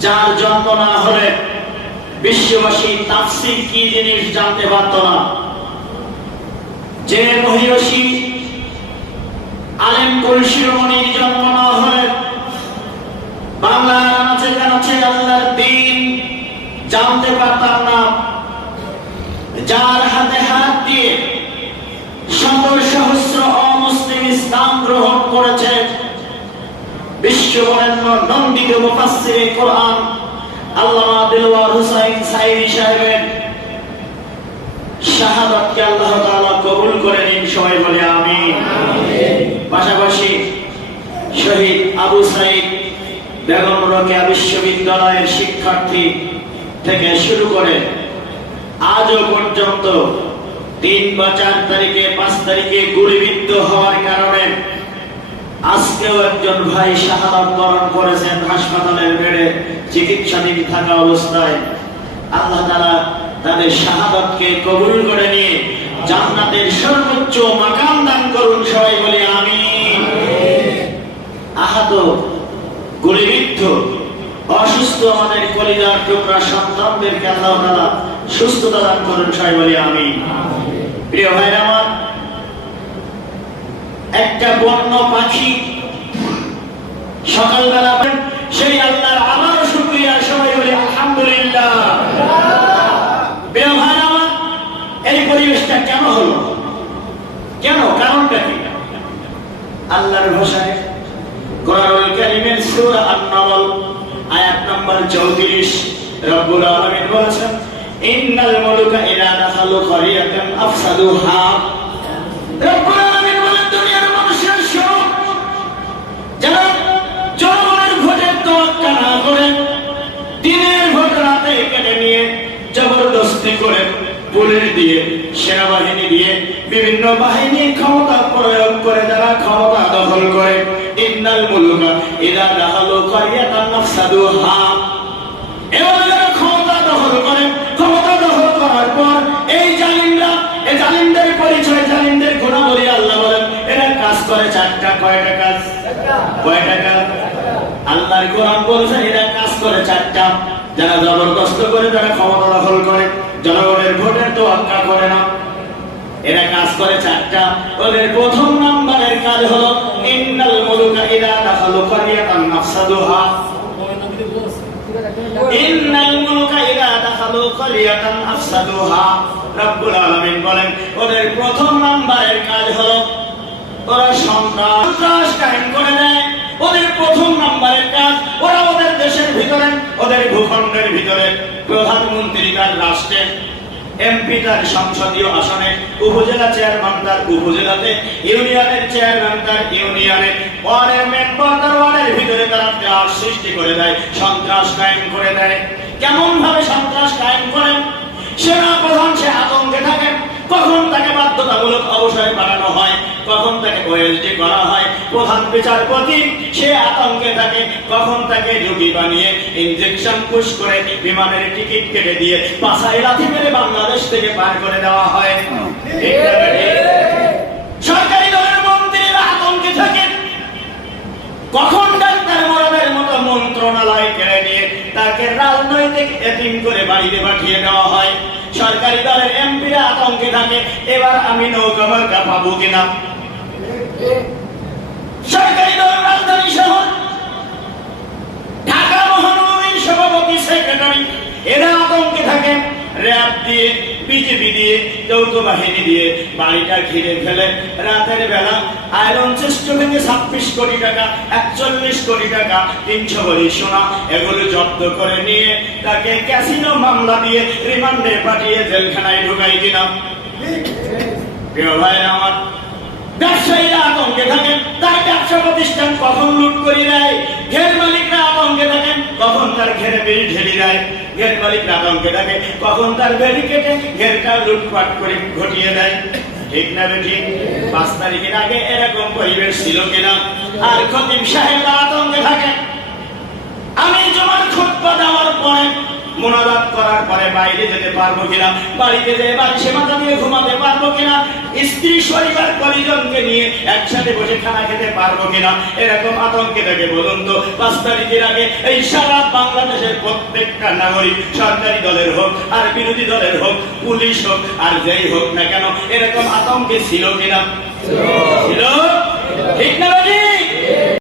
যার জন্ম না হলে বিশ্ববাসী তাফসীর কি জিনিস জানতে পারত না। যে মহিষী আলেম কুল শিরোমণির জন্ম না হলে বাংলার আল্লাহর দিন জানতে পারতাম না। যার বিশ্ববরেণ্য নন্দিত মুফাসসিরে কোরআন আল্লামা দিলওয়ার হুসাইন সাইদি সাহেবের শাহাদাতকে আল্লাহ তাআলা কবুল করে নিন সবাই বলে আমিন। পাশাপাশি শহীদ আবু সাইদ বেগম রোকেয়া বিশ্ববিদ্যালয়ের শিক্ষার্থী থেকে শুরু করে আজও পর্যন্ত তিন বা চার তারিখে পাঁচ তারিখে গুলিবিদ্ধ হওয়ার কারণে আজকেও একজন ভাই শাহাদাত বরণ করেছেন হাসপাতালের বেডে চিকিৎসাধীন থাকা অবস্থায়। আল্লাহ তাআলা তাদের শাহাদাতকে কবুল করে নিয়ে জান্নাতের সর্বোচ্চ মাকাম দান করুন সবাই বলি আমিন। আহত, গুলিবিদ্ধ, অসুস্থ আমাদের কলিজার টুকরা সন্তানদেরকে আল্লাহ তাআলা সুস্থতা দান করুন সবাই বলি আমিন। প্রিয় ভাইরা আমার, একটা বন্য পাখি সকালবেলা সেই আল্লাহর আবারও শুক্রিয়া সবাই বলি, আলহামদুলিল্লাহ। ভাইরা আমার, এই পরিবেশটা কেন হলো? কেন? কারণটা কি? আল্লাহর ভাষায় কোরআনুল কারীমের সূরা আন-নামল আয়াত নাম্বার 34 রব্বুল আলামিন বলেছেন, ইন্নাল মুলুকা দাখালু ক্বরিয়াতান আফসাদুহা। রব্বুল পুলিশ দিয়ে, সেনাবাহিনী দিয়ে বিভিন্ন বাহিনী ক্ষমতা প্রয়োগ করে, যারা ক্ষমতা দখল করে, ইন্নাল মুলুকা এবার যারা ক্ষমতা দখল করে, ক্ষমতা দখল করার পর এই জালিমরা এই জালিমদের পরিচয়, জালিমদের গুণাবলী আল্লাহ বলেন, এরা কাজ করে চারটা, কয়টা কাজ? কয়টা কাজ? আল্লাহর কোরআন বলছে, এরা কাজ করে চারটা। যারা জবরদস্ত করে, যারা ক্ষমতা দখল করে জনগণের ভোটের তো হত্যা করে না। এরা কাজ করে চারটা। ওদের প্রথম নাম্বারের কাজ হলো, ইন্নাল মুলুকা ইদা দাখালু কারিয়াতান নাফসাদুহা ইন্নাল মুলুকা ইদা দাখালু কারিয়াতান আফসাদুহা। রব্বুল আলামিন বলেন, ওদের প্রথম নাম্বারের কাজ হলো, ওরা সন্ত্রাস কায়েম করে দেয়। ওদের প্রথম নাম্বারের কাজ ওরা ওদের দেশের ভিতরে, ওদের ভূখণ্ডের ভিতরে প্রধানমন্ত্রী তার রাষ্ট্রের এমপি তার সংসদীয় আসনে, উপজেলা চেয়ারম্যান তার উপজেলাতে, ইউনিয়নের চেয়ারম্যান তার ইউনিয়নে, ওয়ার্ডের মেম্বার তার ওয়ার্ডের ভিতরে তারা ত্রাস সৃষ্টি করে দেয়, সন্ত্রাস কায়েম করে দেয়। কেমন ভাবে সন্ত্রাস কায়েম করেন সেনা প্রধান সে আতঙ্কে থাকে, কখন তাকে বাধ্যতামূলক অবসরে পাঠানো হয়? কখন তাকে ওএসডি করা হয়? প্রধান বিচারপতি, সে আতঙ্কে থাকে, কখন তাকে রোগী বানিয়ে ইনজেকশন পুশ করে বিমানের টিকিট কেটে দিয়ে পাশায় লাথি মেরে বাংলাদেশ থেকে পার করে দেওয়া হয়? সরকারি দলের আতঙ্কে কখন ডাক্তার মতো মন্ত্রণালয় কেড়ে নিয়ে তাকে রাজনৈতিক করে বাড়িতে পাঠিয়ে দেওয়া হয়। সরকারি দলের এমপিরা আতঙ্কে থাকে, এবার আমি নৌকা মার্কা পাবো কিনা? সরকারি দলের রাজধানী শহর, ঢাকা মহানগরীর সভাপতি সেক্রেটারি, এরা আতঙ্কে থাকে, র্যাব দিয়ে, বিজেপি দিয়ে যৌথ বাহিনী দিয়ে বাড়িটা ঘিরে ফেলে। রাতের বেলা আয়রন চেষ্ট থেকে ছাব্বিশ কোটি টাকা, একচল্লিশ কোটি টাকা, তিনশো কোটি সোনা, এগুলো জব্দ করে নিয়ে তাকে ক্যাসিনো মামলা দিয়ে রিমান্ডে পাঠিয়ে জেলখানায় ঢুকাই দিলাম। প্রিয় আমার ব্যবসায়ীরা আতঙ্কে থাকেন তার ব্যবসা প্রতিষ্ঠান কখন লুট করি দেয় ঘের মালিকরা আতঙ্কে থাকেন কখন তার ঘেরে বেরি ঢেলে দেয়? ঘের মালিকরা আতঙ্কে থাকে, কখন তার বেরি কেটে ঘেরটা লুটপাট করে ঘটিয়ে দেয়? ঠিক না ঠিক? পাঁচ তারিখের আগে এরকম পরিবেশ ছিল কিনা? আর খতিব সাহেবরা আতঙ্কে থাকেন আমি জমার খুতবা দেওয়ার পরে মোনাজাত করার পরে বাইরে যেতে পারব কিনা? বাড়িতে যেয়ে বাড়ি সেমাতা দিয়ে ঘুমাতে পারব কিনা? স্ত্রী পরিবার পরিজনকে নিয়ে একসাথে বসে খানা খেতে পারব কিনা? এরকম আতঙ্কে থাকে বলুন তো পাঁচ তারিখের আগে এই সারা বাংলাদেশের প্রত্যেকটা নাগরিক, সরকারি দলের হোক আর বিরোধী দলের হোক, পুলিশ হোক আর যেই হোক না কেন, এরকম আতঙ্কে ছিল কিনা? ছিল। ঠিক না?